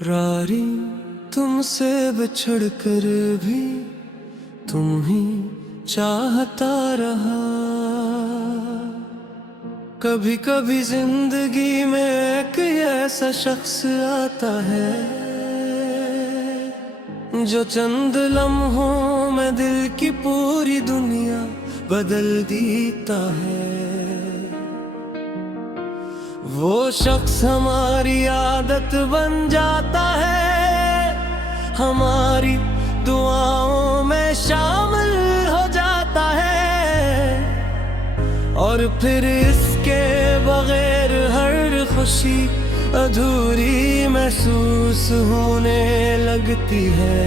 रारी तुमसे बिछड़ कर भी तुम ही चाहता रहा। कभी कभी जिंदगी में एक ऐसा शख्स आता है जो चंद लम्हों में दिल की पूरी दुनिया बदल देता है। वो शख्स हमारी आदत बन जाता है, हमारी दुआओं में शामिल हो जाता है, और फिर इसके बगैर हर खुशी अधूरी महसूस होने लगती है।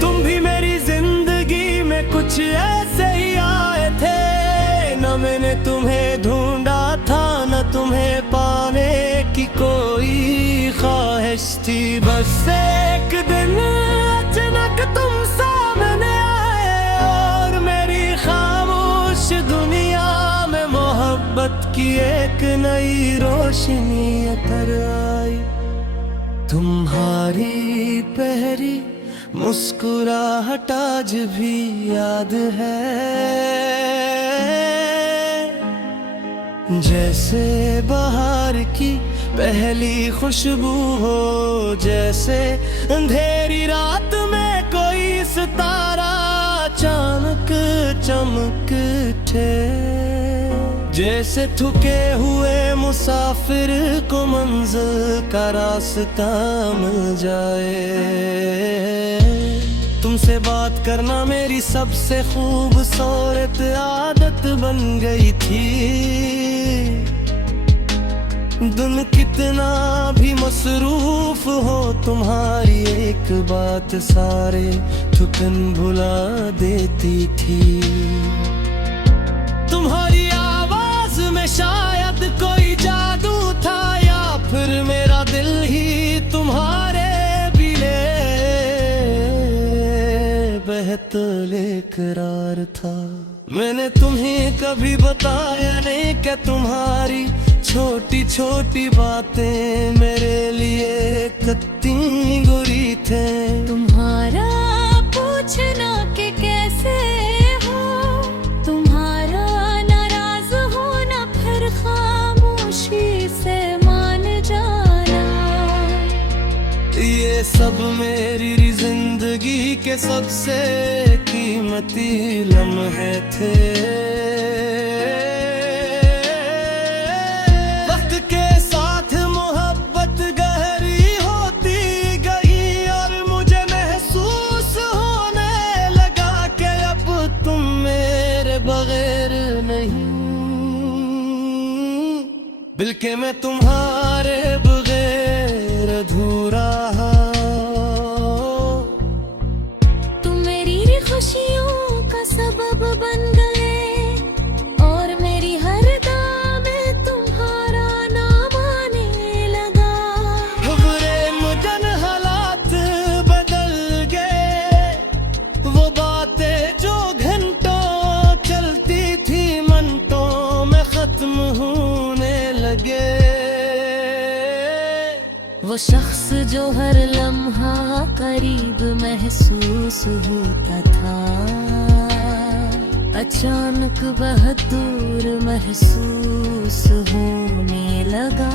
तुम भी मेरी जिंदगी में कुछ ऐसे ही आए थे, न मैंने तुम्हें ढूंढा था, न तुम्हें पाने की कोई ख्वाहिश थी। बस एक दिन अचानक तुम सामने आए और मेरी खामोश दुनिया में मोहब्बत की एक नई रोशनी अतर आई। तुम्हारी पहली मुस्कुराहट आज भी याद है, जैसे बहार की पहली खुशबू हो, जैसे अंधेरी रात में कोई सितारा अचानक चमक उठे, जैसे थके हुए मुसाफिर को मंजिल का रास्ता मिल जाए। तुमसे बात करना मेरी सबसे खूबसूरत आदत बन गई थी। दिन कितना भी मसरूफ हो, तुम्हारी एक बात सारे थकन भुला देती थी। तुम्हारी आवाज में शायद कोई जादू था, या फिर मेरा दिल ही तुम्हारे बिले बेहतले करार था। मैंने तुम्हें कभी बताया नहीं कि तुम्हारी छोटी छोटी बातें मेरे लिए कितनी बुरी थे। तुम्हारा पूछना कि कैसे हो, तुम्हारा नाराज होना, फिर खामोशी से मान जाना, ये सब मेरी जिंदगी के सबसे कीमती लम्हे थे। बल्कि मैं तुम्हारे बगैर अधूरा। तुम मेरी खुशियों का सबब बन गए, और मेरी हर दाम में तुम्हारा नाम आने लगा। खबरे मुझन हालात बदल गए, वो बातें जो घंटों चलती थी मिनटों में खत्म होने लगे। वो शख्स जो हर लम्हा करीब महसूस होता था, अचानक बहुत दूर महसूस होने लगा।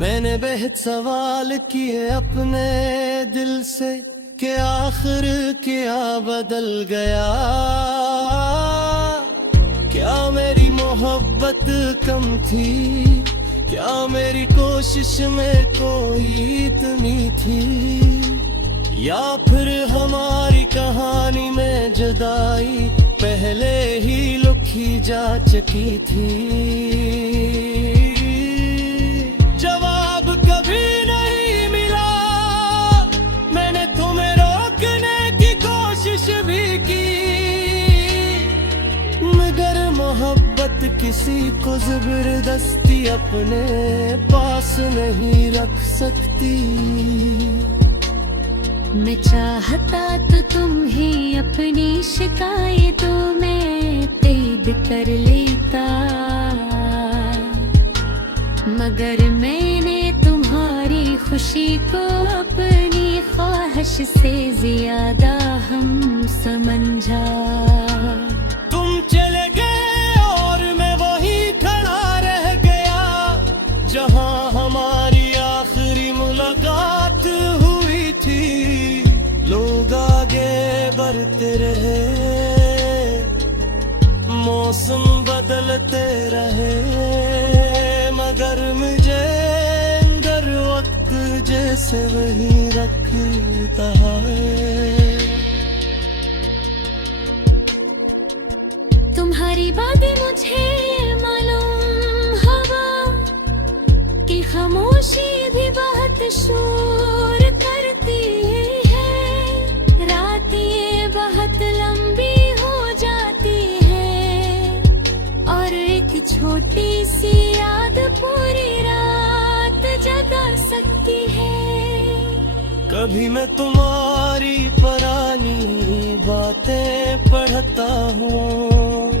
मैंने बेहद सवाल किए अपने दिल से कि आखिर क्या बदल गया। क्या मेरी मोहब्बत कम थी, क्या मेरी कोशिश में कोई इतनी थी, या फिर हमारी कहानी में जुदाई पहले ही लिखी जा चुकी थी। जवाब कभी नहीं मिला, मैंने तुम्हें रोकने की कोशिश भी की, मगर मोहब्बत किसी को जबरदस्ती अपने पास नहीं रख सकती। मैं चाहता तो तुम ही अपनी शिकायतों में तैद कर लेता, मगर मैंने तुम्हारी खुशी को अपनी ख्वाहिश से ज्यादा हम समझा। तुम चले गए और मैं वही खड़ा रह गया जहां हमारी आखिरी मुलाकात हुई थी। लोग आगे बढ़ते रहे, मौसम बदलते रहे, मगर मुझे अंदर वक्त जैसे वही रखता है। तुम्हारी बातें मुझे मालूम हवा कि खामोशी भी बहुत शोर करती है। रातें बहुत लंबी हो जाती है और एक छोटी सी याद पूरी रात जगा सकती है। कभी मैं तुम्हारी पुरानी बातें पढ़ता हूँ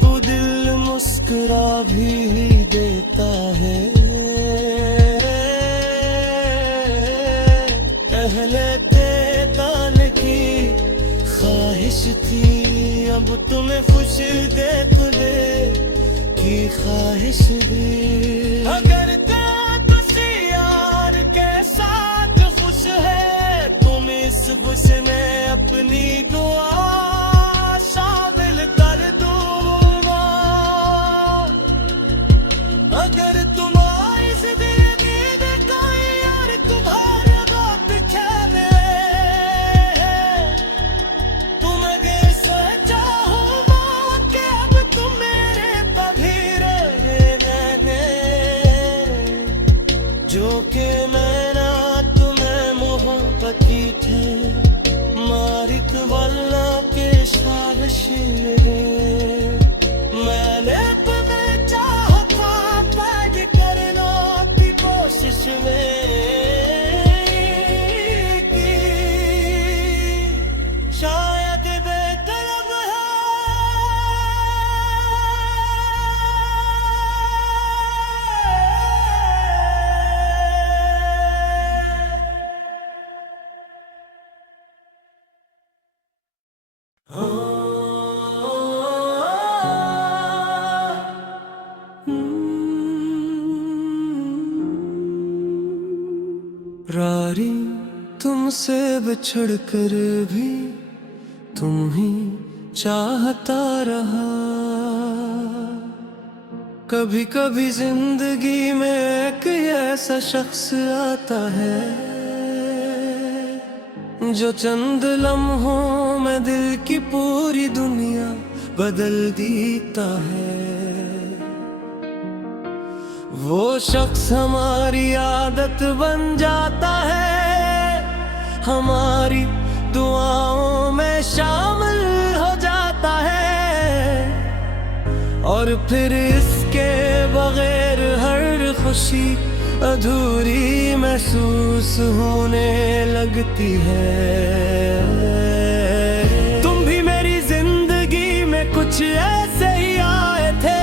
तो दिल मुस्कुरा भी देता है। पहले तान की ख्वाहिश थी, अब तुम्हें खुश देख ले की ख्वाहिश भी। अगर खुश में अपनी दुआ शामिल कर दूंगा। अगर तुम इस जिंदगी में कोई और तुम्हारे बात खेले, तुम अगर सोचा हो कि अब तुम मेरे कभी रहने, जो कि मैं ना तुम्हें मोहब्बत की थे मारिक वाला के शालशीरे। मैंने तुम्हें चाहता पैद करना की कोशिश में की, शायद बेतलब है। रारी तुमसे बिछड़ कर भी तुम ही चाहता रहा। कभी कभी जिंदगी में एक ऐसा शख्स आता है जो चंद लम्हों में दिल की पूरी दुनिया बदल देता है। वो शख्स हमारी आदत बन जाता है, हमारी दुआओं में शामिल हो जाता है, और फिर इसके बगैर हर खुशी अधूरी महसूस होने लगती है। तुम भी मेरी जिंदगी में कुछ ऐसे ही आए थे,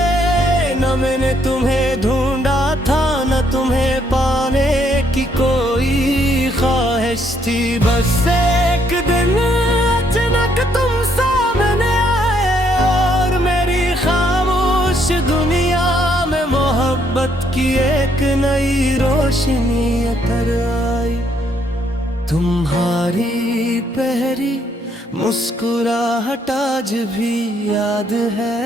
न मैंने तुम्हें ढूंढा था, न तुम्हें पाने की कोई ख्वाहिश थी। बस एक दिन अचानक तुम सामने आए और मेरी खामोश दुनिया में मोहब्बत की एक नई रोशनी अतर आई। तुम्हारी पहली मुस्कुराहट आज भी याद है,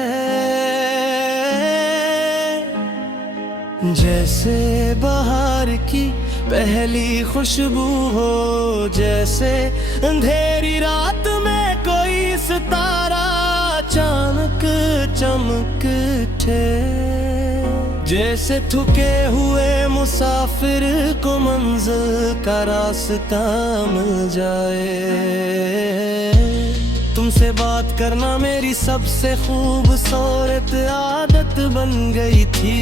जैसे बाहर की पहली खुशबू हो, जैसे अंधेरी रात में कोई सितारा अचानक चमक उठे, जैसे थके हुए मुसाफिर को मंजिल का रास्ता मिल जाए। तुमसे बात करना मेरी सबसे खूबसूरत आदत बन गई थी।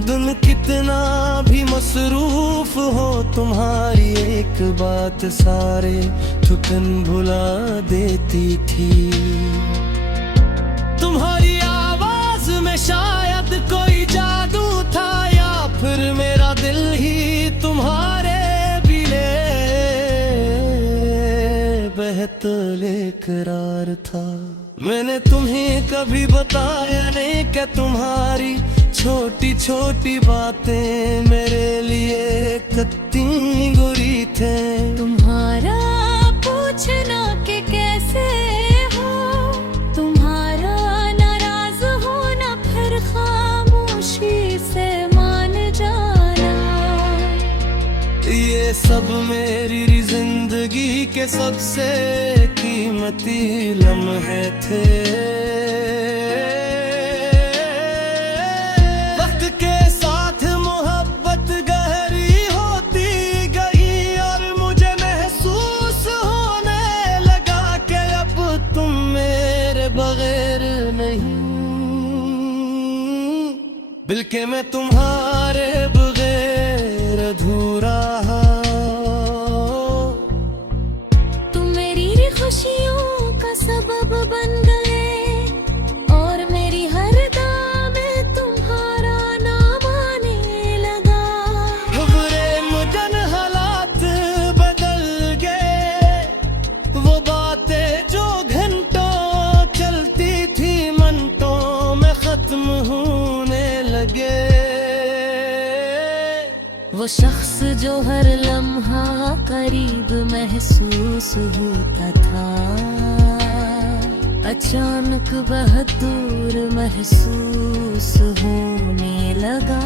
दिन कितना भी मसरूफ हो, तुम्हारी एक बात सारे ठुकन भुला देती थी। तुम्हारी आवाज में शायद कोई जादू था, या फिर मेरा दिल ही तुम्हारे बिले बेहतले करार था। मैंने तुम्हें कभी बताया नहीं कि तुम्हारी छोटी छोटी बातें मेरे लिए कितनी बुरी थे। तुम्हारा पूछना कि कैसे हो, तुम्हारा नाराज होना, फिर खामोशी से मान जाना, ये सब मेरी जिंदगी के सबसे कीमती लम्हे थे। वक्त के साथ मोहब्बत गहरी होती गई, और मुझे महसूस होने लगा कि अब तुम मेरे बगैर नहीं, बल्कि मैं तुम्हारे बगैर अधूरा। तुम मेरी खुशियों का सबब बन गए, और मेरी हर दाम में तुम्हारा नाम आने लगा। खबरे मुझन हालात बदल गए, वो बातें जो घंटों चलती थी मिनटों में खत्म होने लगे। वो शख्स जो हर लम्हा करीब महसूस होता था, अचानक बहुत दूर महसूस होने लगा।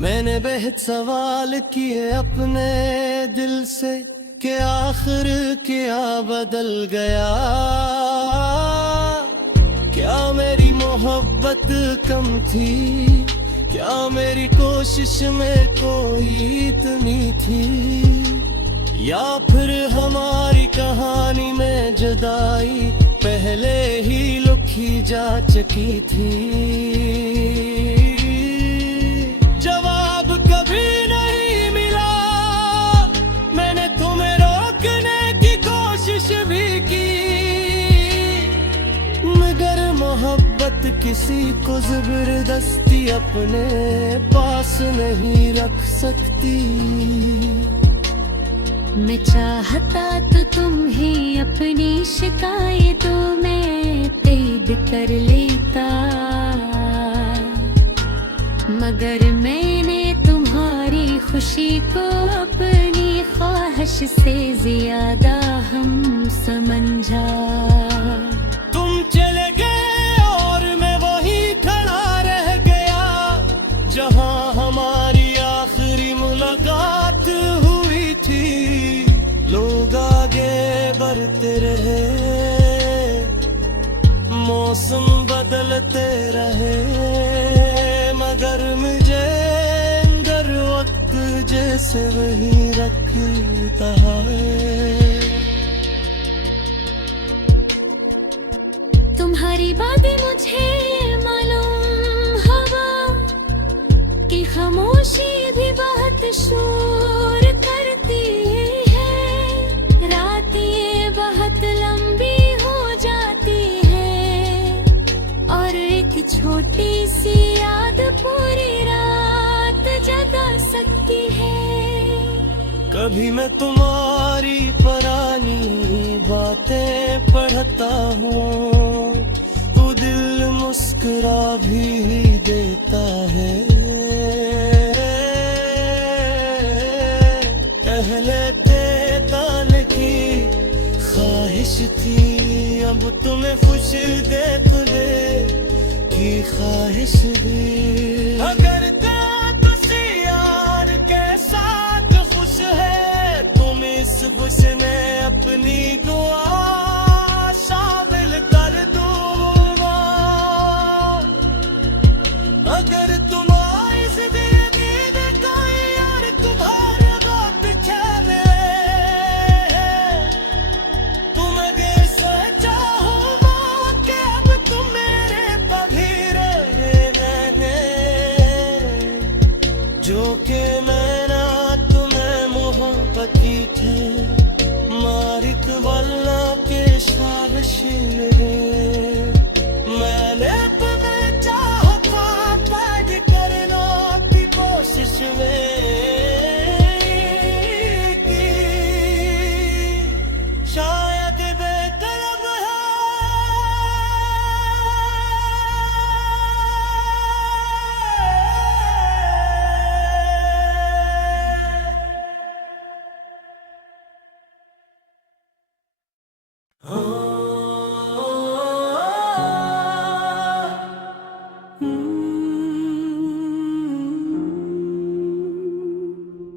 मैंने बेहद सवाल किए अपने दिल से कि आखिर क्या बदल गया। क्या मेरी मोहब्बत कम थी, क्या मेरी कोशिश में कोई कमी थी, या फिर हमारी कहानी में जुदाई पहले ही लिखी जा चुकी थी। जवाब कभी नहीं मिला, मैंने तुम्हें रोकने की कोशिश भी की, मगर मोहब्बत किसी को जबरदस्ती अपने पास नहीं रख सकती। मैं चाहता तो तुम ही अपनी शिकायतों में तैद कर लेता, मगर मैंने तुम्हारी खुशी को अपनी ख्वाहिश से ज्यादा हम समझा। तुम चले गए और मैं वहीं खड़ा रह गया, जहां हमारी आखिरी मुलाकात हुई थी। लोग आगे बढ़ते रहे, मौसम बदलते रहे, मगर मुझे अंदर वक्त जैसे वही रखता है। तुम्हारी बातें मुझे मालूम हवा कि खामोशी भी बहुत शोर करती है। रात ये बहुत लंबी हो जाती है, और एक छोटी सी याद पूरी रात जगा सकती है। कभी मैं तुम्हारी पुरानी बातें पढ़ता हूँ, तो दिल मुस्कुरा भी देता है। पहले ताल की ख्वाहिश थी, अब तुम्हें खुश देख ले की ख्वाहिश भी। अगर किसी यार के साथ खुश है, तुम इस खुश में अपनी दुआ शामिल कर दूंगा। अगर तुम इस जिंदगी में कोई यार तुम्हारे बात छेड़े, तुम अगर सोचा हो कि अब तुम मेरे कभी रहने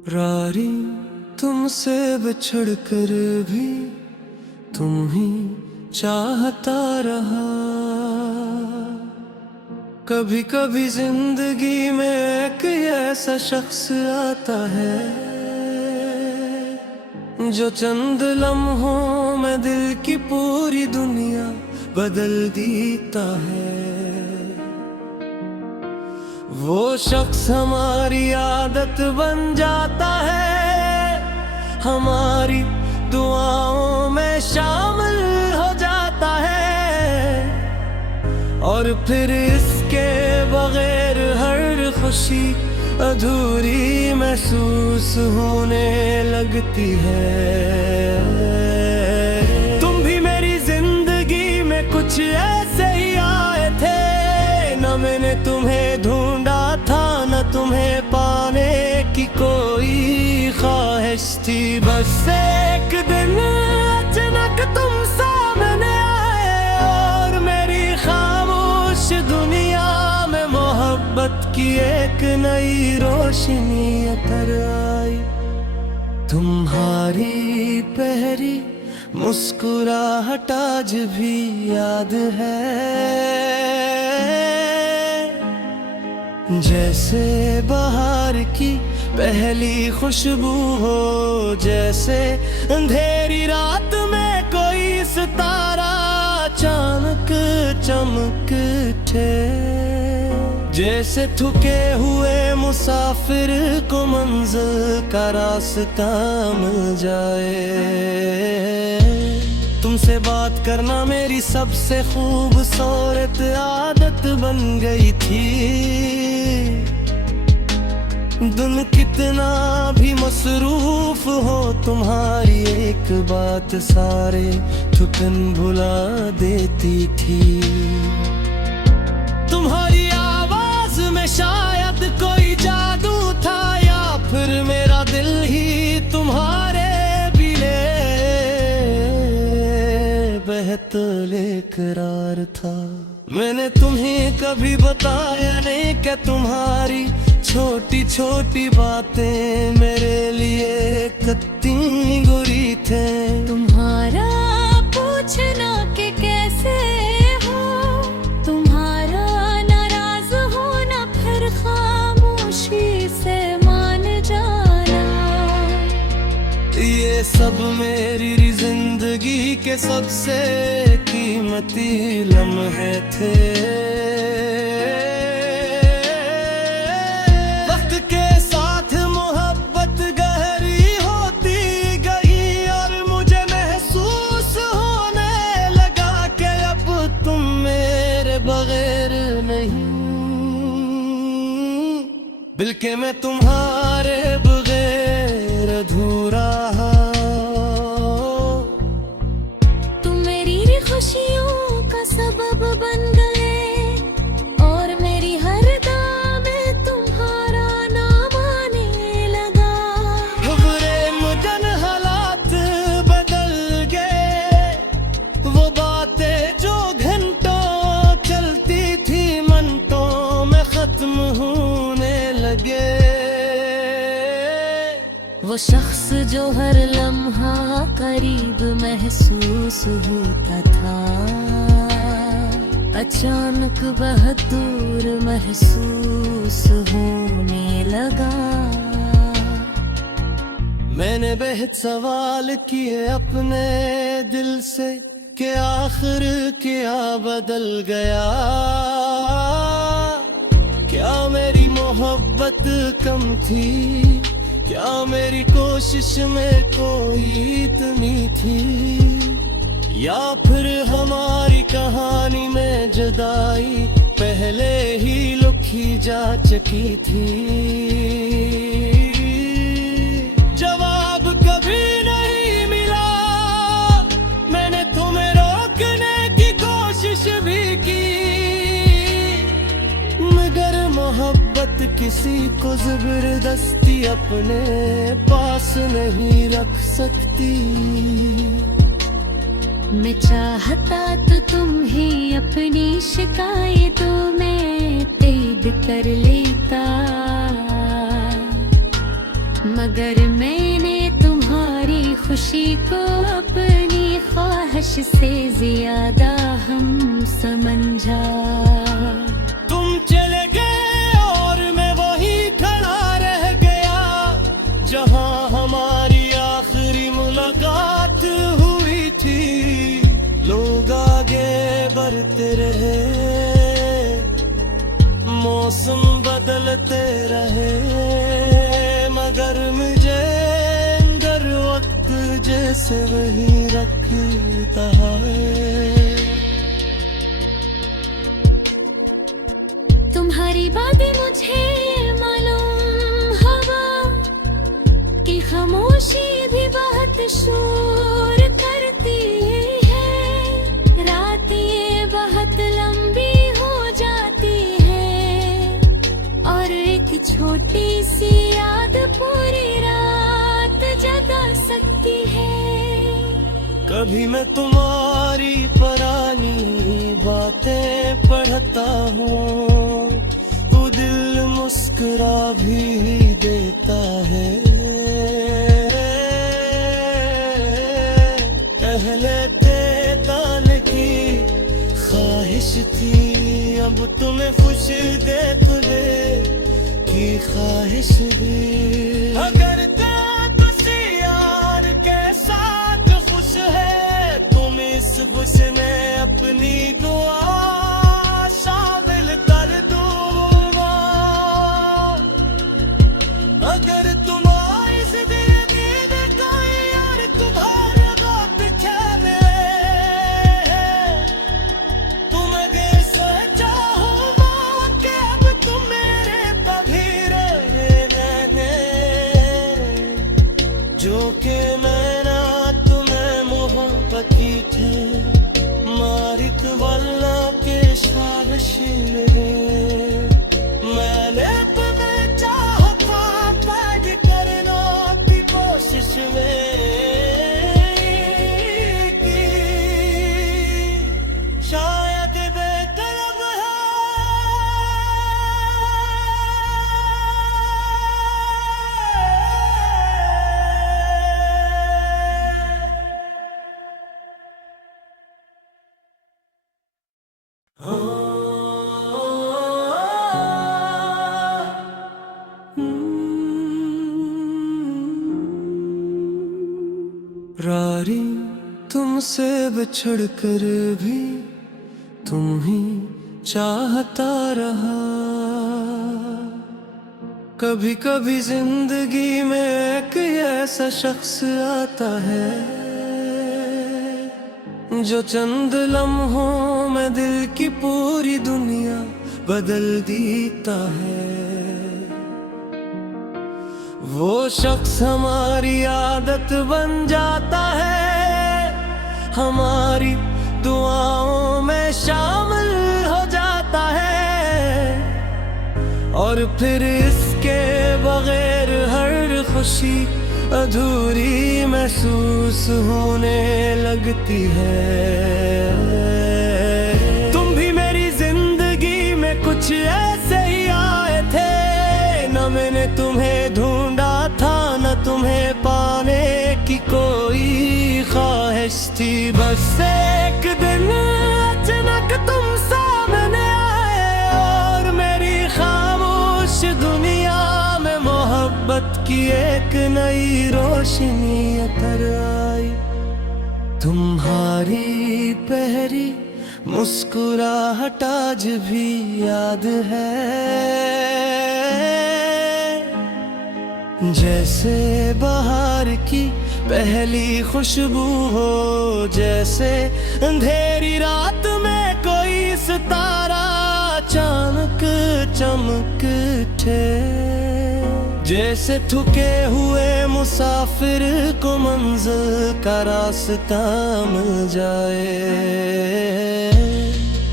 रारी तुमसे बिछड़ कर भी तुम ही चाहता रहा। कभी कभी जिंदगी में एक ऐसा शख्स आता है जो चंद लम्हों में दिल की पूरी दुनिया बदल देता है। वो शख्स हमारी आदत बन जाता है, हमारी दुआओं में शामिल हो जाता है, और फिर इसके बगैर हर खुशी अधूरी महसूस होने लगती है। तुम भी मेरी जिंदगी में कुछ ऐसे ही आए थे, न मैंने तुम्हें ढूंढा था, न तुम्हें पाने की कोई ख्वाहिश थी। बस एक दिन अचानक तुम सामने आए और मेरी खामोश दुनिया में मोहब्बत की एक नई रोशनी अतर आई। तुम्हारी पहली मुस्कुराहट आज भी याद है, जैसे बाहर की पहली खुशबू हो, जैसे अंधेरी रात में कोई सितारा अचानक चमक उठे, जैसे थके हुए मुसाफिर को मंजिल का रास्ता मिल जाए। तुमसे बात करना मेरी सबसे खूबसूरत आदत बन गई थी। दिन कितना भी मसरूफ हो, तुम्हारी एक बात सारे थकन भुला देती थी। तुम्हारी आवाज में शायद कोई जादू था, या फिर मेरा दिल ही तुम्हारे बिले बेहतले करार था। मैंने तुम्हें कभी बताया नहीं कि तुम्हारी छोटी छोटी बातें मेरे लिए कितनी बुरी थे। तुम्हारा पूछना कि कैसे हो, तुम्हारा नाराज होना, फिर खामोशी से मान जाना, ये सब मेरी जिंदगी के सबसे कीमती लम्हे थे। वक्त के साथ मोहब्बत गहरी होती गई, और मुझे महसूस होने लगा कि अब तुम मेरे बगैर नहीं, बल्कि मैं तुम्हारे बगैर अधूरा। तुम मेरी खुशियों का सबब बन गए, और मेरी हर दाम में तुम्हारा नाम आने लगा। खबरे मुझन हालात बदल गए, वो बातें जो घंटों चलती थी मिनटों में खत्म होने लगे। वो शख्स जो हर लम्हा करीब महसूस होता था, अचानक बहुत दूर महसूस होने लगा। मैंने बेहद सवाल किए अपने दिल से कि आखिर क्या बदल गया। क्या मेरी मोहब्बत कम थी, क्या मेरी कोशिश में कोई कमी थी, या फिर हमारी कहानी में जुदाई पहले ही लिखी जा चुकी थी। जवाब कभी नहीं मिला, मैंने तुम्हें रोकने की कोशिश भी की, मगर मोहब्बत किसी को जबरदस्ती अपने पास नहीं रख सकती। मैं चाहता तो तुम ही अपनी शिकायतों में तैद कर लेता, मगर मैंने तुम्हारी खुशी को अपनी ख्वाहिश से ज्यादा हम समझा। तुम चले गए और मैं वही खड़ा रह गया जहां हमारी आखिरी मुलाकात हुई थी। लोग आगे बढ़ते रहे, मौसम बदलते रहे, मगर मुझे अंदर वक्त जैसे वही रखता है। तुम्हारी बातें मुझे मालूम हवा कि खामोशी भी बहुत शोर करती है। रातें बहुत लंबी हो जाती है और एक छोटी सी याद पूरी रात जगा सकती है। कभी मैं तुम्हारी पुरानी बातें पढ़ता हूँ, वो दिल मुस्कुरा भी देता है। पहले ताने की ख्वाहिश थी, अब तुम्हें खुश देख ले की ख्वाहिश भी। अगर किसी यार के साथ खुश है, तुम इस खुश में अपनी दुआ शामिल कर दूंगा। अगर तुम इस जिंदगी में कोई यार तुम्हारे वक्त खेले, तुम अगर सोचा होगा कि अब तुम मेरे कभी रहने, जो कि मैंने तुम्हें मोहब्बत की थे, मारित वाला के शाबशीर है। मैंने तुम्हें चाहता पैद करना की कोशिश में की, शायद बेकलब है। रारी तुमसे बिछड़ कर भी तुम ही चाहता रहा। कभी कभी जिंदगी में एक ऐसा शख्स आता है जो चंद लम्हों में दिल की पूरी दुनिया बदल देता है। वो शख्स हमारी आदत बन जाता है, हमारी दुआओं में शामिल हो जाता है, और फिर इसके बगैर हर खुशी अधूरी महसूस होने लगती है। तुम भी मेरी जिंदगी में कुछ ऐसे ही आए थे, न मैंने तुम्हें ढूंढा था, न तुम्हें पाने की कोई ख्वाहिश थी। बस एक दिन अचानक तुम सामने आए और मेरी खामोश दुनिया में मोहब्बत की एक नई रोशनी अतर आई। तुम्हारी पहली मुस्कुराहट आज भी याद है, जैसे बाहर की पहली खुशबू हो, जैसे अंधेरी रात में कोई सितारा अचानक चमक उठे, जैसे थके हुए मुसाफिर को मंजिल का रास्ता मिल जाए।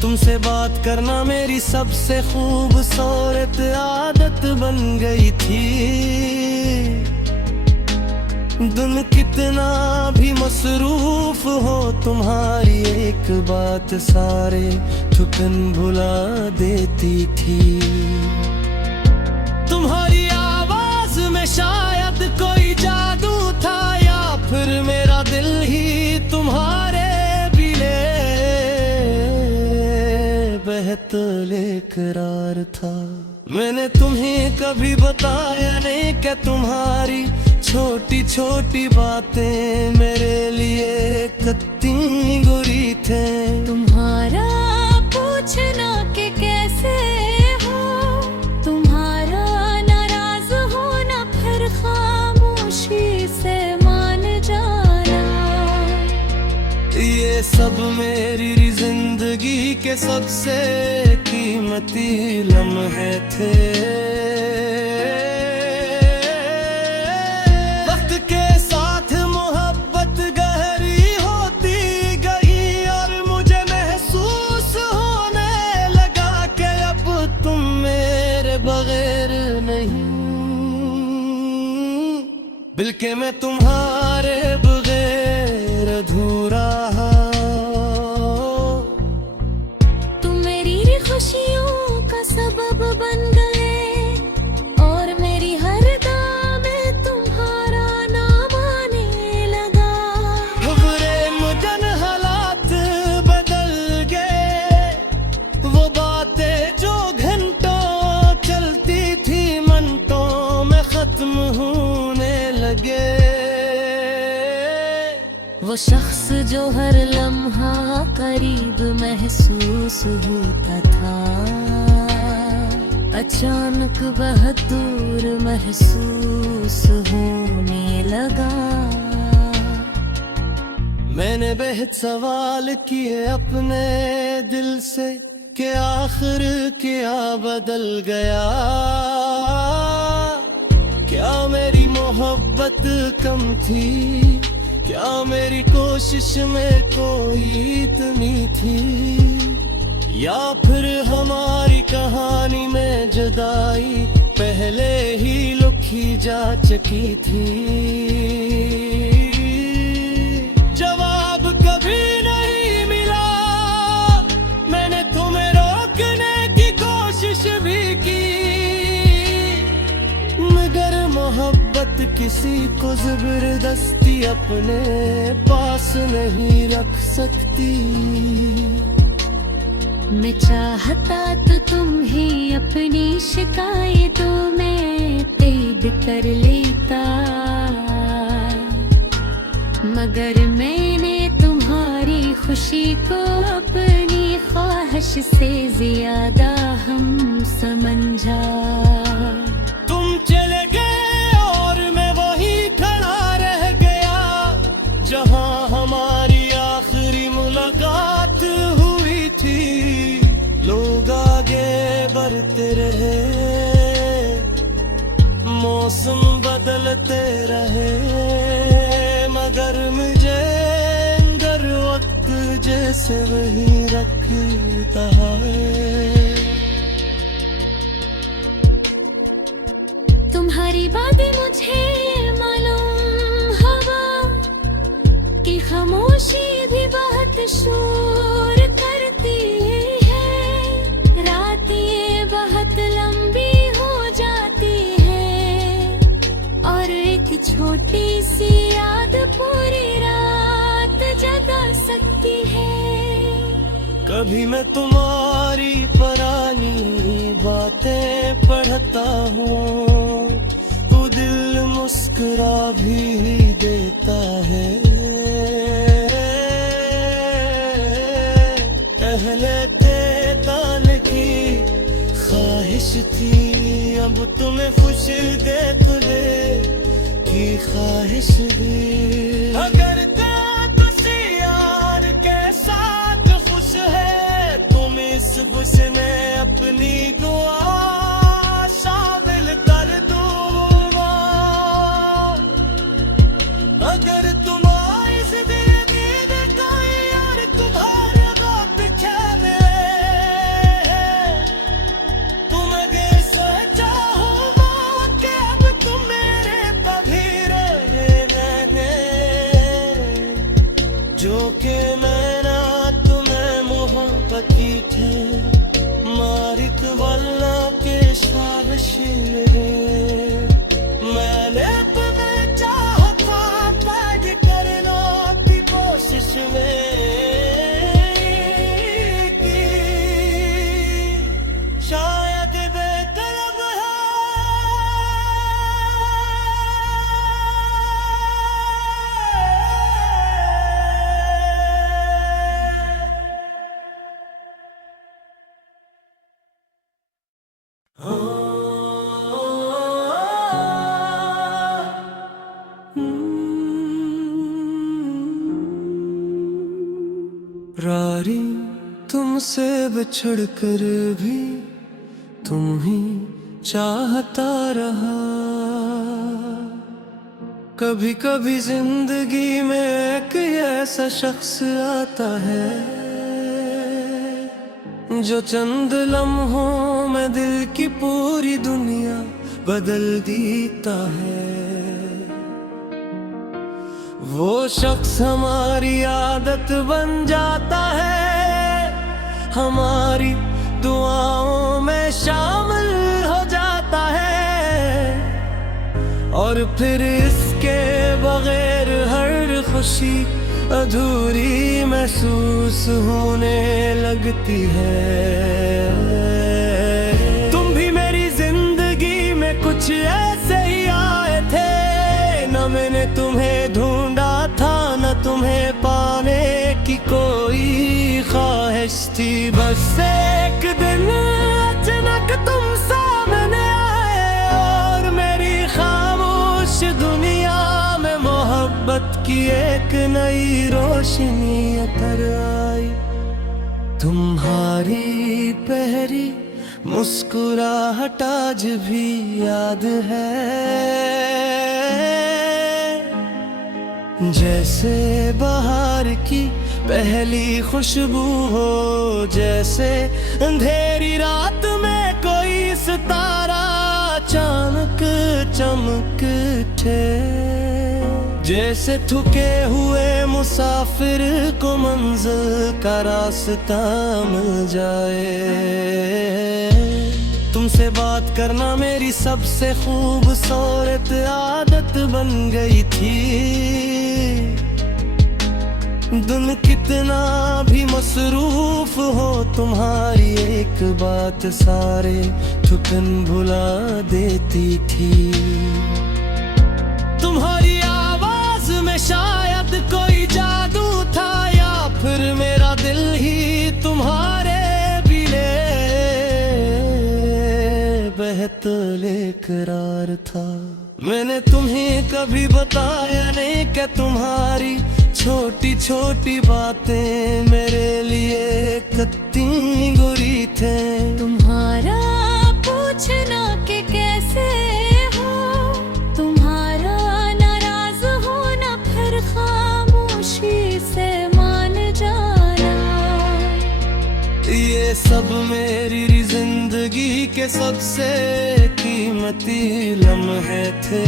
तुमसे बात करना मेरी सबसे खूबसूरत आदत बन गई थी। दिन कितना भी मसरूफ हो, तुम्हारी एक बात सारे थकन भुला देती थी। तुम्हारी आवाज में शायद कत्ल इकरार था। मैंने तुम्हें कभी बताया नहीं क्या तुम्हारी छोटी छोटी बातें मेरे लिए कितनी बुरी थे। तुम्हारा पूछना कि कैसे हो, तुम्हारा नाराज होना फिर खामोशी से मान जाना, ये सब मेरी जिंदगी के सबसे कीमती लम्हे थे। वक्त के साथ मोहब्बत गहरी होती गई और मुझे महसूस होने लगा कि अब तुम मेरे बगैर नहीं, बल्कि मैं तुम्हारे बगैर अधूरा। खुशियों का सबब बन गए और मेरी हर दाम में तुम्हारा नाम आने लगा। बुरे मुझन हालात बदल गए, वो बातें जो घंटों चलती थी मिनटों में खत्म होने लगे। वो शख्स जो हर लम्हा करीब महसूस होता था, अचानक बहुत दूर महसूस होने लगा। मैंने बेहद सवाल किए अपने दिल से कि आखिर क्या बदल गया। क्या मेरी मोहब्बत कम थी, क्या मेरी कोशिश में कोई कमी थी, या फिर हमारी कहानी में जुदाई पहले ही लिखी जा चुकी थी। जवाब कभी नहीं मिला, मैंने तुम्हें रोकने की कोशिश भी की, मगर मोहब्बत किसी को जबरदस्ती अपने पास नहीं रख सकती। मैं चाहता तो तुम ही अपनी शिकायतों में कैद कर लेता, मगर मैंने तुम्हारी खुशी को अपनी ख्वाहिश से ज्यादा हम समझा। तुम चले गए और मैं वही खड़ा रह गया जहां हमारी आखिरी मुलाकात हुई थी। लोग आगे बढ़ते रहे, मौसम बदलते रहे, मगर मुझे अंदर वक्त जैसे वही रखता है। तुम्हारी बातें मुझे मालूम हवा कि खामोशी भी बहुत शोर करती है। रातें बहुत लंबी हो जाती है और एक छोटी सी याद पूरी रात जगा सकती है। कभी मैं तुम्हारी पुरानी बातें पढ़ता हूँ तो दिल मुस्कुरा भी देता है। पहले ताल की ख्वाहिश थी, अब तुम्हें खुश देख ले की ख्वाहिश भी। अगर उसने अपनी दुआ शामिल कर दूंगा। अगर तुम इस दिल का यार तुम्हारे बात खेले, तुम अगर सोचा होगा कि अब तुम मेरे कभी रहने, जो कि मैं ना तुम्हें मोहब्बत की थे मारित वाला यारी तुमसे बिछड़ कर भी तुम ही चाहता रहा। कभी कभी जिंदगी में एक ऐसा शख्स आता है जो चंद लम्हों में दिल की पूरी दुनिया बदल देता है। वो शख्स हमारी आदत बन जाता है, हमारी दुआओं में शामिल हो जाता है, और फिर इसके बगैर हर खुशी अधूरी महसूस होने लगती है। तुम भी मेरी जिंदगी में कुछ ऐसे ही आए थे, न मैंने तुम्हें ढूंढा था, न तुम्हें पाने की कोई ख्वाहिश थी। बस एक दिन अचानक तुम सामने आए और मेरी खामोश दुनिया में मोहब्बत की एक नई रोशनी उतर आई। तुम्हारी पहली मुस्कुराहट आज भी याद है, जैसे बाहर की पहली खुशबू हो, जैसे अंधेरी रात में कोई सितारा अचानक चमक उठे, जैसे थके हुए मुसाफिर को मंजिल का रास्ता मिल जाए। तुमसे बात करना मेरी सबसे खूबसूरत आदत बन गई थी। दिन कितना भी मसरूफ हो, तुम्हारी एक बात सारे थकन भुला देती थी। तुम्हारी आवाज में शायद कोई जादू था, या फिर मेरा दिल ही तुम्हारे बिले बेहतले करार था। मैंने तुम्हें कभी बताया नहीं कि तुम्हारी छोटी छोटी बातें मेरे लिए कितनी बुरी थे। तुम्हारा पूछना कि कैसे हो, तुम्हारा नाराज होना, फिर खामोशी से मान जाना, ये सब मेरी जिंदगी के सबसे कीमती लम्हे थे।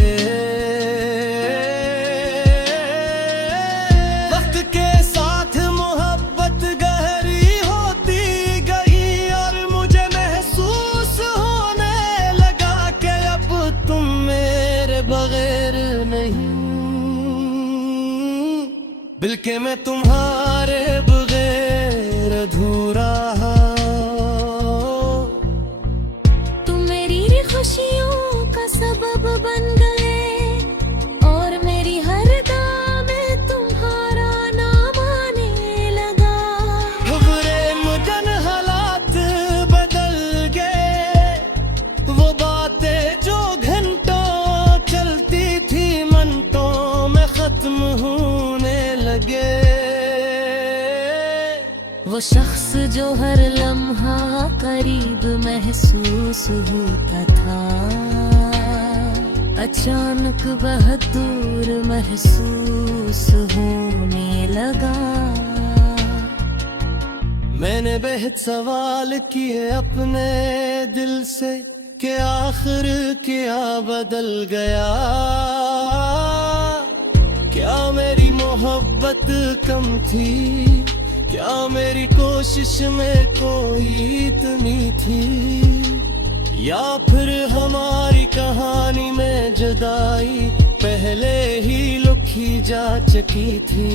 वक्त के साथ मोहब्बत गहरी होती गई और मुझे महसूस होने लगा कि अब तुम मेरे बगैर नहीं, बल्कि मैं तुम्हारे बगैर अधूरा। तुम मेरी खुशियों का सबब बन गए और मेरी हर दाम में तुम्हारा नाम आने लगा। खबरे मुझन हालात बदल गए, वो बातें जो घंटों चलती थी मिनटों में खत्म होने लगे। वो शख्स जो हर लम्हा करीब महसूस होता था, अचानक बहुत दूर महसूस होने लगा। मैंने बेहद सवाल किए अपने दिल से कि आखिर क्या बदल गया। क्या मेरी मोहब्बत कम थी, क्या मेरी कोशिश में कोई कमी थी, या फिर हमारी कहानी में जुदाई पहले ही लिखी जा चुकी थी।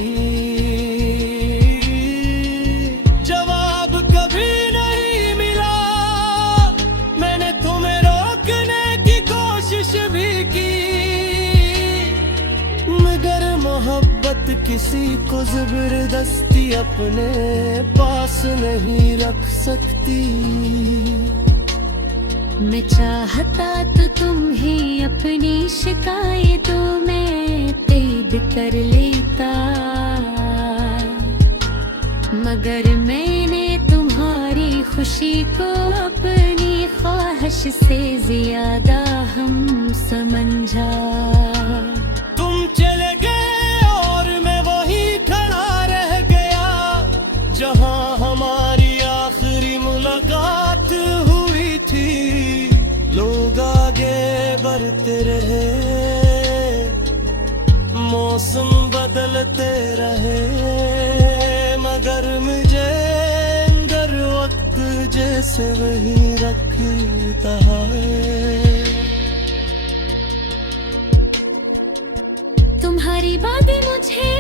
जवाब कभी नहीं मिला, मैंने तुम्हें रोकने की कोशिश भी की, मगर मोहब्बत किसी को जबरदस्ती अपने पास नहीं रख सकती। मैं चाहता तो तुम ही अपनी शिकायतों में कैद कर लेता, मगर मैं से ज्यादा हम समझा। तुम चले गए और मैं वही खड़ा रह गया जहां हमारी आखिरी मुलाकात हुई थी। लोग आगे बढ़ते रहे, मौसम बदलते रहे, मगर मुझे अंदर वक्त जैसे वही रखता है। तुम्हारी बातें मुझे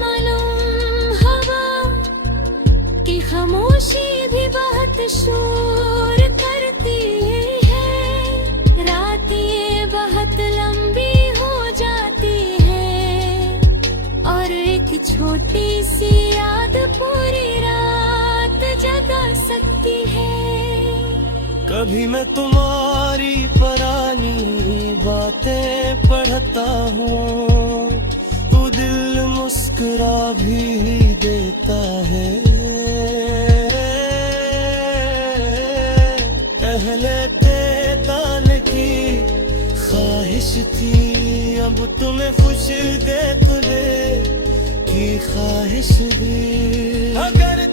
मालूम हवा कि खामोशी भी बहुत शोर करती है। रातें बहुत लंबी हो जाती है और एक छोटी सी याद पूरी रात जगा सकती है। कभी मैं तुम्हारी पुरानी बातें पढ़ता हूँ, वो दिल मुस्कुरा भी देता है। पहले तान की ख्वाहिश थी, अब तुम्हें खुश देख ले की ख्वाहिश भी। अगर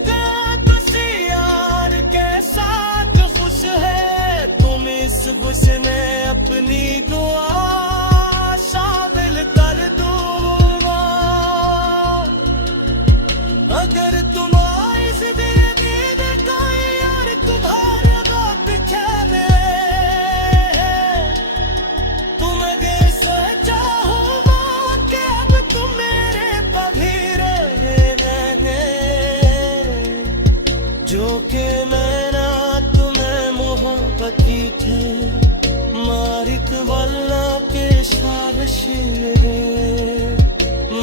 किसी यार के साथ खुश है, तुम इस गुस्से अपनी दुआ शामिल कर दूंगा। अगर तुम इस जिंदगी में कोई यार तुम्हारे वक्त पीछे तुम्हें कैसे चाहूंगा कि अब तुम मेरे कभी रहे जो कि मैं ना तुम्हें मोहब्बती थे मारित वाला के शाबशीरे।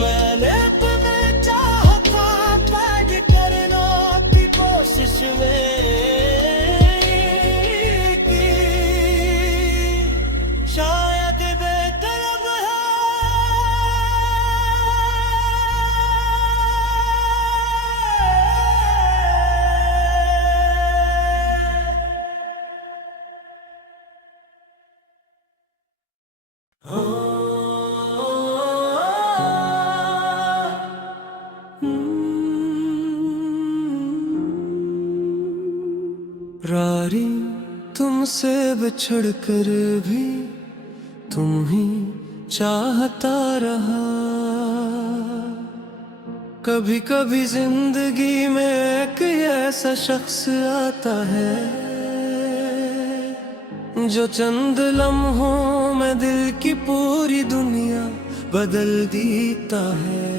मैंने तुम्हें चाहता पैद करना की कोशिश में की, शायद बेतलब है। रारी तुमसे बिछड़ कर भी तुम ही चाहता रहा। कभी कभी जिंदगी में एक ऐसा शख्स आता है जो चंद लम्हों में दिल की पूरी दुनिया बदल देता है।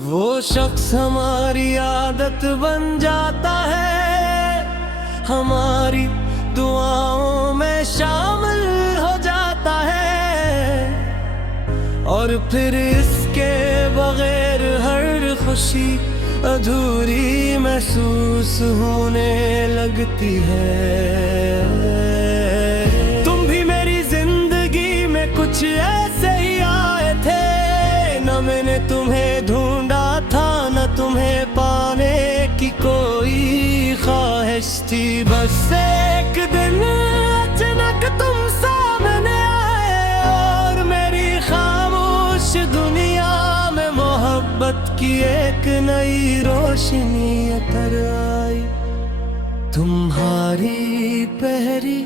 वो शख्स हमारी आदत बन जाता है, हमारी दुआओं में शामिल हो जाता है और फिर इसके बगैर हर खुशी अधूरी महसूस होने लगती है। तुम भी मेरी जिंदगी में कुछ ऐसे ही आए थे, न मैंने तुम्हें ढूंढा था न तुम्हें पाने की कोई ख्वाहिश थी। बस एक दिन अचानक तुम सामने आए और मेरी खामोश दुनिया में मोहब्बत की एक नई रोशनी अतर आई। तुम्हारी पहली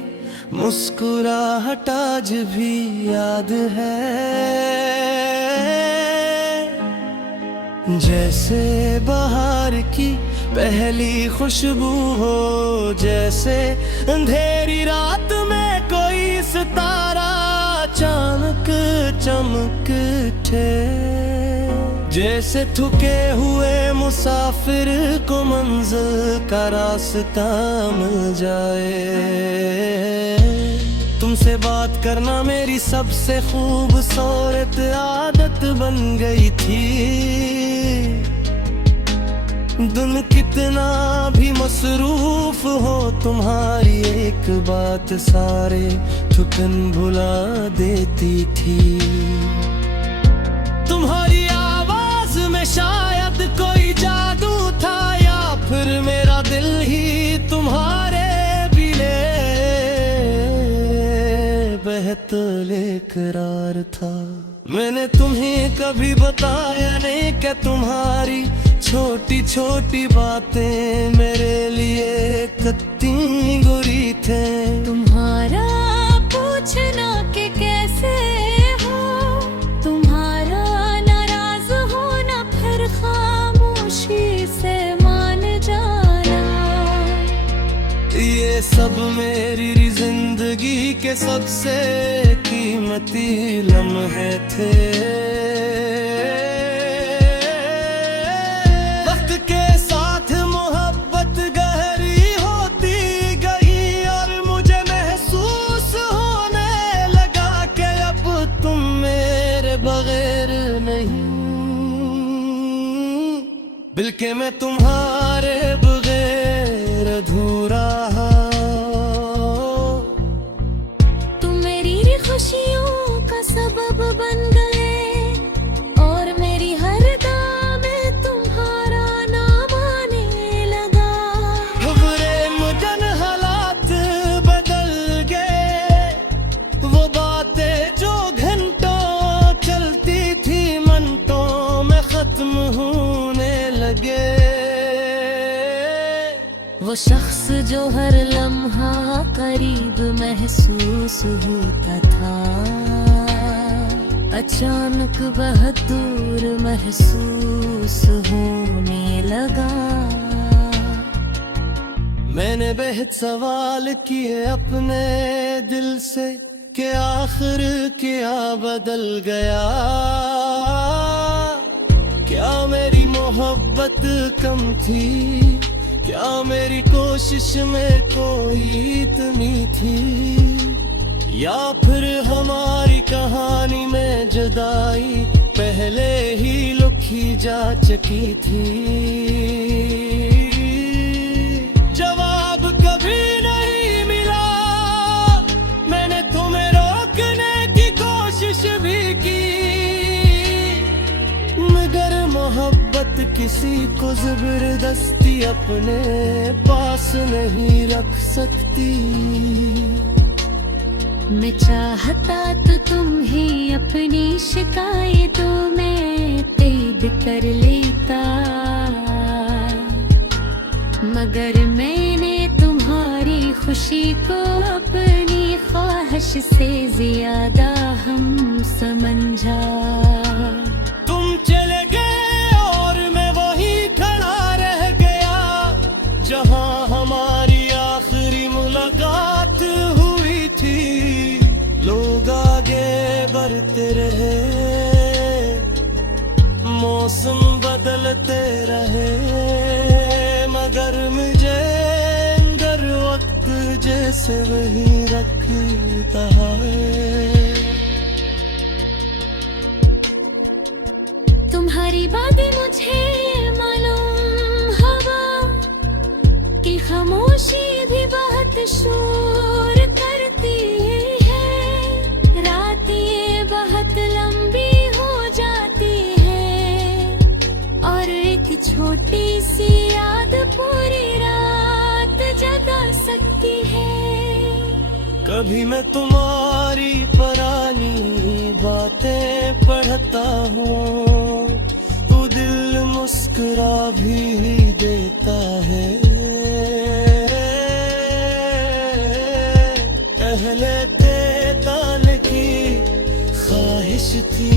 मुस्कुराहट आज भी याद है, जैसे बाहर की पहली खुशबू हो, जैसे अंधेरी रात में कोई सितारा अचानक चमक उठे, जैसे थके हुए मुसाफिर को मंजिल का रास्ता मिल जाए। तुमसे बात करना मेरी सबसे खूबसूरत आदत बन गई थी। दिन कितना भी मसरूफ हो, तुम्हारी एक बात सारे थकन भुला देती थी। तुम्हारी आवाज में शायद कोई जादू था, या फिर मेरा दिल ही तुम्हारे बेकरार था। मैंने तुम्हें कभी बताया नहीं कि तुम्हारी छोटी छोटी बातें मेरे लिए कितनी बुरी थे। तुम्हारा पूछना कि कैसे हो, तुम्हारा नाराज होना, फिर खामोशी से मान जाना, ये सब मेरी जिंदगी के सबसे कीमती लम्हे थे। वक्त के साथ मोहब्बत गहरी होती गई और मुझे महसूस होने लगा कि अब तुम मेरे बगैर नहीं, बल्कि मैं तुम्हारे बगैर अधूरा। तुम मेरी खुशियों का सबब बन गए और मेरी हर दाम में तुम्हारा नाम आने लगा। खबरे मुझन हालात बदल गए, वो बातें जो घंटों चलती थी मिनटों में खत्म होने लगे। वो शख्स जो हर लम्हा करीब महसूस होता था, अचानक बहुत दूर महसूस होने लगा। मैंने बेहद सवाल किए अपने दिल से कि आखिर क्या बदल गया। क्या मेरी मोहब्बत कम थी, क्या मेरी कोशिश में कोई कमी थी, या फिर हमारी कहानी में जुदाई पहले ही लिखी जा चुकी थी। जवाब कभी नहीं मिला, मैंने तुम्हें रोकने की कोशिश भी की, मगर मोहब्बत किसी को जबरदस्ती अपने पास नहीं रख सकती। मैं चाहता तो तुम ही अपनी शिकायतों में तैद कर लेता, मगर मैंने तुम्हारी खुशी को अपनी ख्वाहिश से ज्यादा हम समझा। तुम चले गए और मैं वहीं खड़ा रह गया जहां हमारी आखिरी मुलाकात हुई थी। लोग आगे बढ़ते रहे, मौसम बदलते रहे, मगर मुझे अंदर वक्त जैसे वही रखता है। तुम्हारी बातें मुझे मालूम हवा कि खामोशी भी बहुत शोर करती है। रात ये बहुत लंबी हो जाती है और एक छोटी सी याद पूरी रात जगा सकती है। कभी मैं तुम्हारी पुरानी बातें पढ़ता हूँ तो दिल मुस्कुरा भी देता है। पहले तान की ख्वाहिश थी,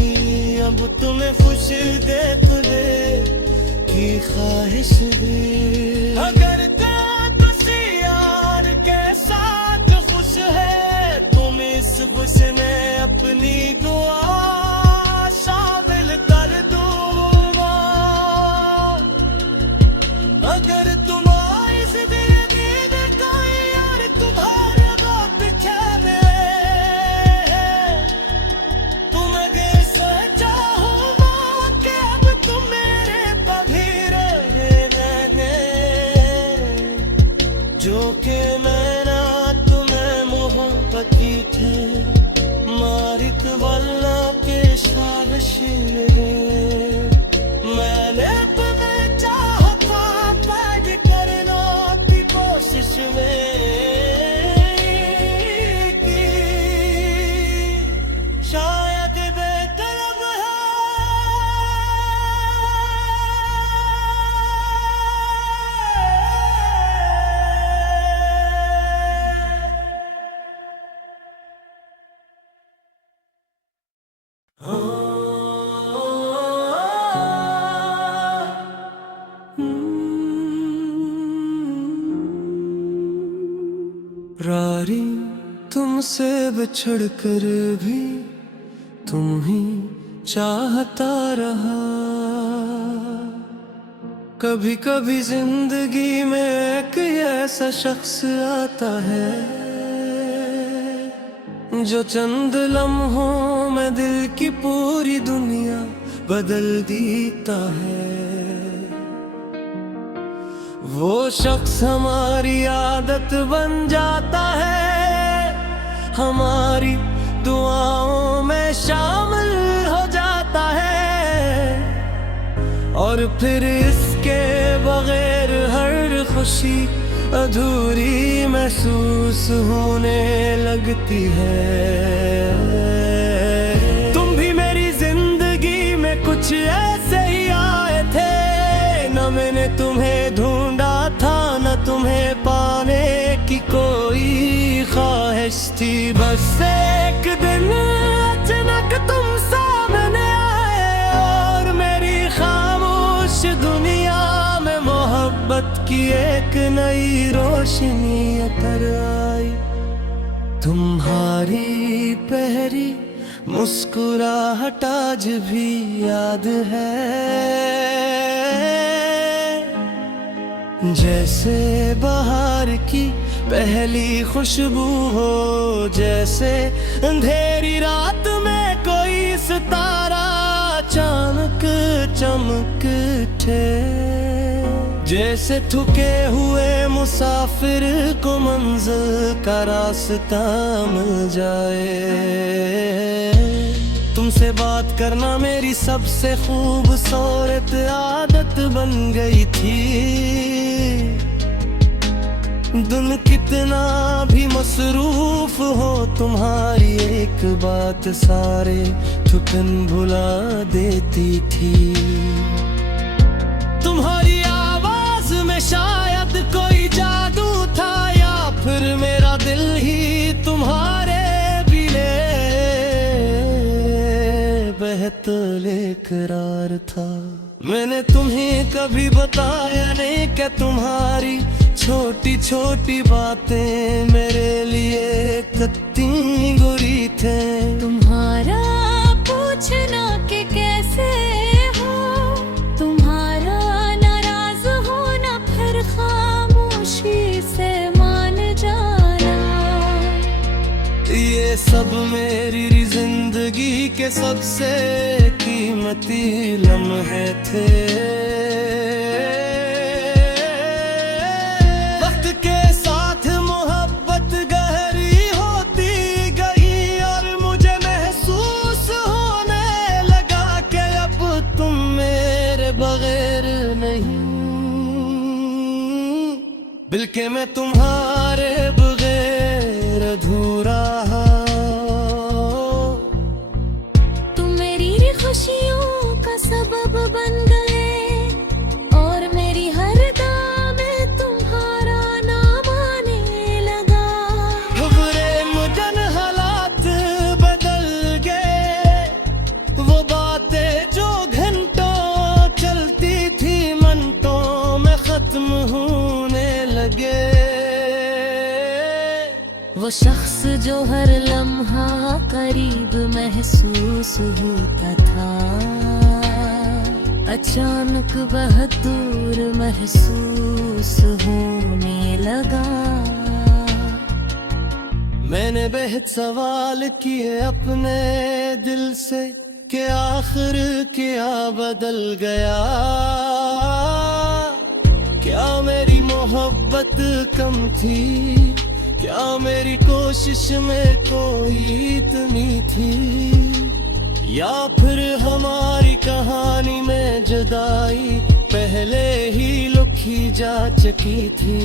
अब तुम्हें खुश देख ले की ख्वाहिश भी। अगर किसी यार के साथ खुश है तुम इस खुश में अपनी दुआ शामिल कर दूंगा। अगर तुम इस दिल का यार तुम्हारे बाप छे तुम अगर सोचा होगा कि अब तुम मेरे पभीर जो के मैंने तुम्हें मोहब्बत की थे मारित वाला रारी तुमसे बिछड़ कर भी तुम ही चाहता रहा। कभी कभी जिंदगी में एक ऐसा शख्स आता है जो चंद लम्हों में दिल की पूरी दुनिया बदल देता है। वो शख्स हमारी आदत बन जाता है, हमारी दुआओं में शामिल हो जाता है, और फिर इसके बगैर हर खुशी अधूरी महसूस होने लगती है। तुम भी मेरी जिंदगी में कुछ ऐसे ही आए थे, न मैंने तुम्हें ढूंढा था, न तुम्हें पाने की कोई ख्वाहिश थी। बस एक दिन अचानक तुम सामने आए और मेरी खामोश दुनिया में मोहब्बत की एक नई रोशनी उतर आई। तुम्हारी पहली मुस्कुराहट आज भी याद है, जैसे बाहर की पहली खुशबू हो, जैसे अंधेरी रात में कोई सितारा अचानक चमक उठे, जैसे थके हुए मुसाफिर को मंजिल का रास्ता मिल जाए। तुमसे बात करना मेरी सबसे खूबसूरत आदत बन गई थी। दिन कितना भी मसरूफ हो, तुम्हारी एक बात सारे थकन भुला देती थी। तुम्हारी आवाज में शायद कोई जादू था, या फिर मेरा दिल ही तुम्हारे बिना बेहतले करार था। मैंने तुम्हें कभी बताया नहीं कि तुम्हारी छोटी छोटी बातें मेरे लिए कितनी बुरी थे। तुम्हारा पूछना कि कैसे हो, तुम्हारा नाराज होना, फिर खामोशी से मान जाना, ये सब मेरी जिंदगी के सबसे कीमती लम्हे थे। वक्त के साथ मोहब्बत गहरी होती गई और मुझे महसूस होने लगा कि अब तुम मेरे बगैर नहीं, बल्कि मैं तुम्हारे बगैर अधूरा। खुशियों का सबब बन गए और मेरी हर दाम में तुम्हारा नाम आने लगा। खबरे मुझन हालात बदल गए, वो बातें जो घंटों चलती थी मिनटों में खत्म होने लगे। वो शख्स जो हर लम्हा करीब महसूस होता था, अचानक बहुत दूर महसूस होने लगा। मैंने बेहद सवाल किए अपने दिल से कि आखिर क्या बदल गया। क्या मेरी मोहब्बत कम थी, क्या मेरी कोशिश में कोई कमी थी, या फिर हमारी कहानी में जुदाई पहले ही लिखी जा चुकी थी।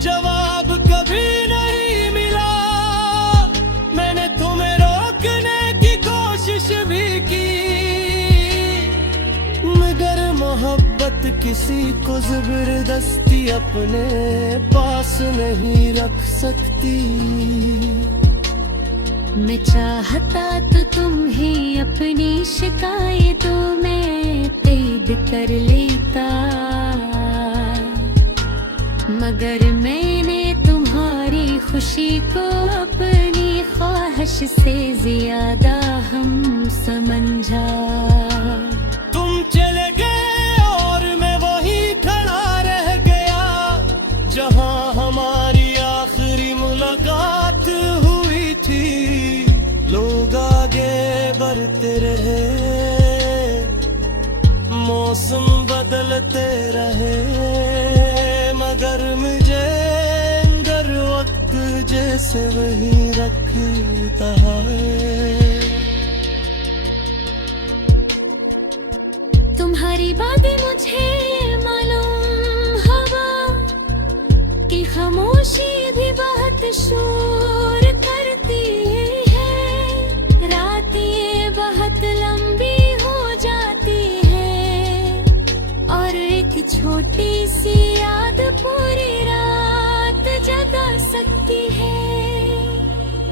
जवाब कभी नहीं मिला, मैंने तुम्हें रोकने की कोशिश भी की, मगर मोहब्बत किसी को जबरदस्ती अपने पास नहीं रख सकती। मैं चाहता तो तुम ही अपनी शिकायतों में तैद कर लेता, मगर मैंने तुम्हारी खुशी को अपनी ख्वाहिश से ज्यादा हम समझा। तुम चले गए और मैं वही खड़ा रह गया जहां हमारी आखिरी मुलाकात हुई थी। लोग आगे बढ़ते रहे, मौसम बदलते रहे, मगर मुझे अंदर वक्त जैसे वही रखता है। तुम्हारी बातें मुझे मालूम हवा कि खामोशी भी बहुत शोर करती है। रातें बहुत लंबी हो जाती है और एक छोटी सी याद पूरी रात जगा सकती है।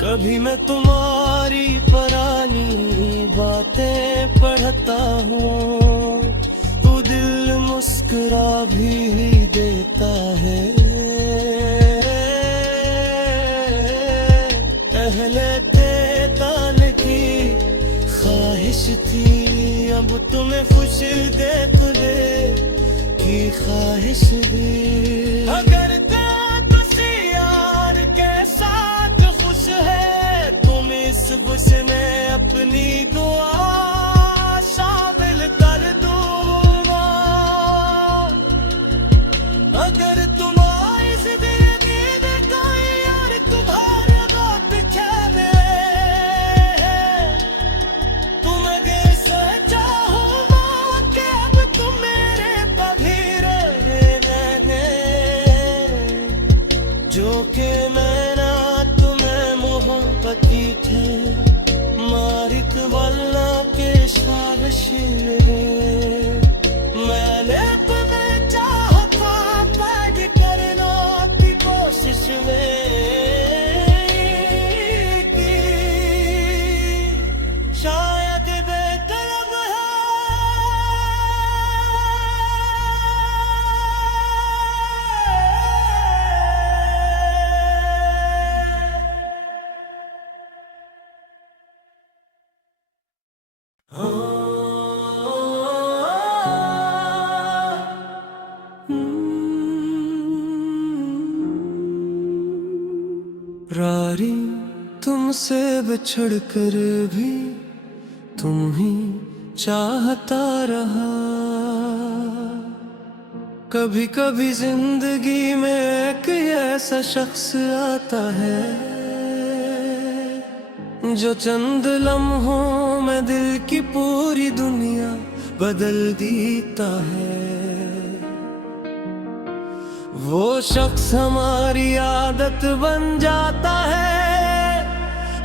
कभी मैं तुम्हारी पुरानी बातें पढ़ता हूँ तो दिल मुस्कुरा भी देता है। पहले तान की ख्वाहिश थी, अब तुम्हें खुश देख ले की ख्वाहिश भी। अगर किसी यार के साथ खुश है तुम इस खुश में अपनी दुआ शामिल कर दूंगा। अगर तुम इस जिंदगी में कोई यार तुम्हारे वक्त पीछे तुम अगर सोचा हो कि अब तुम मेरे कभी रहने जो कि मैं ना तुम्हें मोहब्बत की थे मारिक वाला के शाबाश मैंने तुम्हें चाहा पैद करना की कोशिश में की, शायद बेतलब रारी तुमसे बिछड़ कर भी तुम ही चाहता रहा। कभी कभी जिंदगी में एक ऐसा शख्स आता है जो चंद लम्हों में दिल की पूरी दुनिया बदल देता है। वो शख्स हमारी आदत बन जाता है,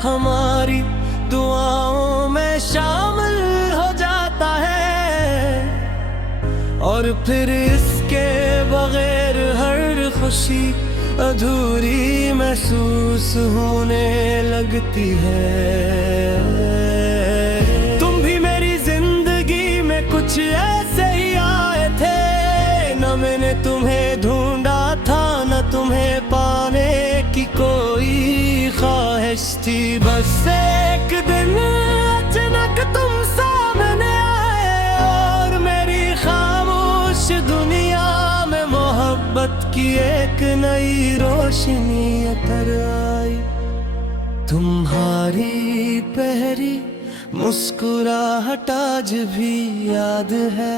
हमारी दुआओं में शामिल हो जाता है और फिर इसके बगैर हर खुशी अधूरी महसूस होने लगती है। तुम भी मेरी जिंदगी में कुछ ऐसे ही आए थे, न मैंने तुम्हें ढूंढा था न तुम्हें पाने की कोई ख्वाहिश थी। बस एक दिन अचानक तुम सामने आए और मेरी खामोश दुनिया में मोहब्बत की एक नई रोशनी अतर आई। तुम्हारी पहली मुस्कुराहट आज भी याद है,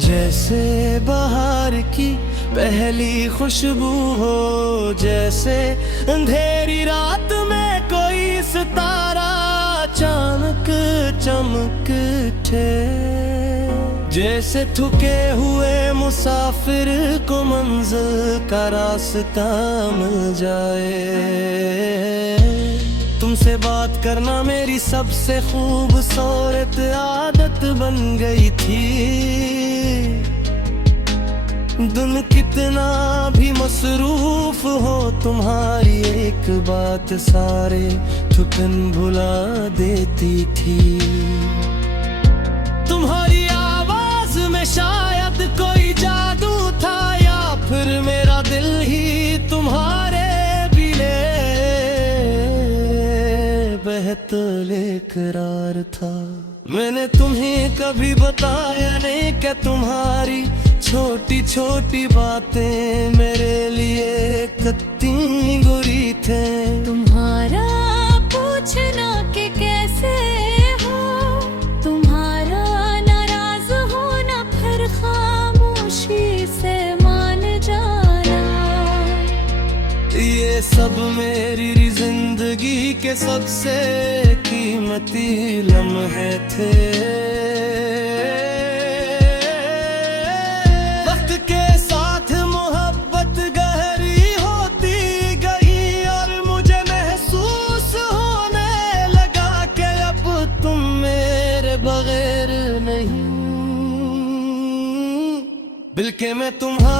जैसे बाहर की पहली खुशबू हो, जैसे अंधेरी रात में कोई सितारा अचानक चमक उठे, जैसे थके हुए मुसाफिर को मंजिल का रास्ता मिल जाए। तुमसे बात करना मेरी सबसे खूबसूरत आदत बन गई थी। दिन कितना भी मसरूफ हो, तुम्हारी एक बात सारे थुकन भुला देती थी। तुम्हारी आवाज में शायद कोई जादू था, या फिर मेरा दिल ही तुम्हारे बिले बेहतले करार था। मैंने तुम्हें कभी बताया नहीं कि तुम्हारी छोटी छोटी बातें मेरे लिए कितनी बुरी थे। तुम्हारा पूछना कि कैसे हो, तुम्हारा नाराज होना, फिर खामोशी से मान जाना, ये सब मेरी जिंदगी के सबसे कीमती लम्हे थे। वक्त के साथ मोहब्बत गहरी होती गई, और मुझे महसूस होने लगा कि अब तुम मेरे बगैर नहीं, बल्कि मैं तुम्हारा